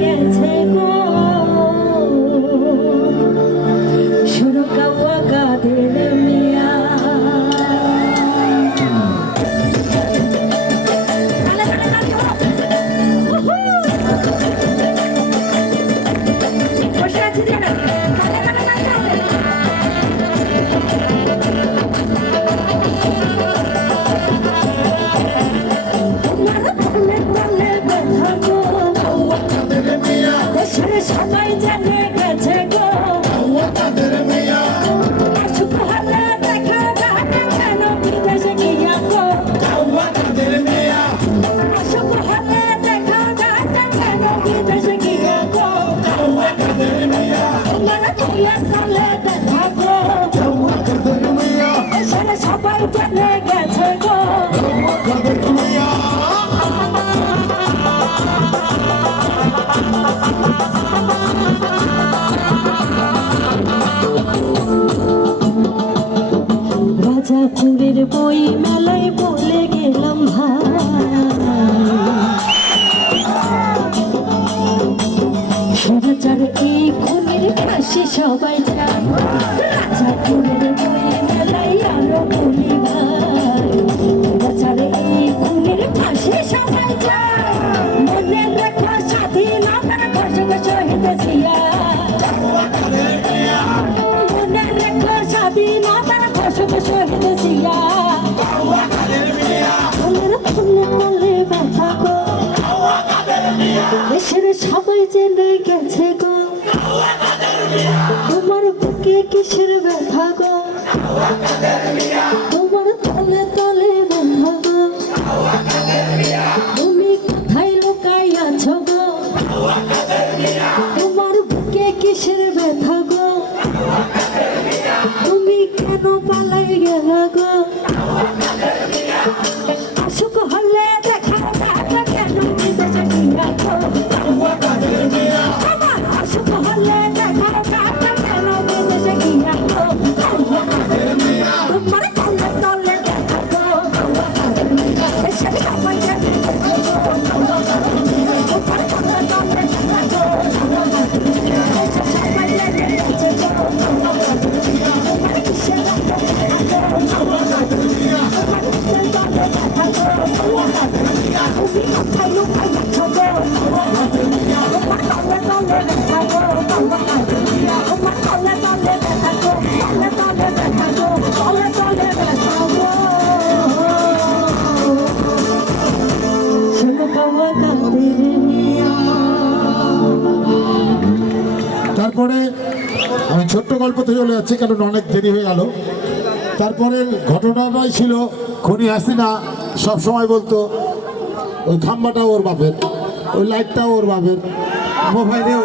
Yeah. বই মেলায় বলে গেলাম ভাই। সদাচার এই সবাই সেরে সবাই জেনে গেছে গো। তোমার বুকে কিসের ব্যথা গো? তোমার তলে তলে ব্যথা গো। তুমি কোথায় লুকাই আছো গো? তোমার বুকে কিসের ব্যথা গো? তুমি কেন পালাই গেলা গো? তারপরে আমি ছোট্ট গল্পতে চলে যাচ্ছি, কারণ অনেক দেরি হয়ে গেল। তারপরে ঘটনাটাই ছিল খনি হাসিনা সব সময় বলতো ওই খাম্বাটাও ওর বাপের ওই লাইটটাও ওর বাপের মোবাইলেও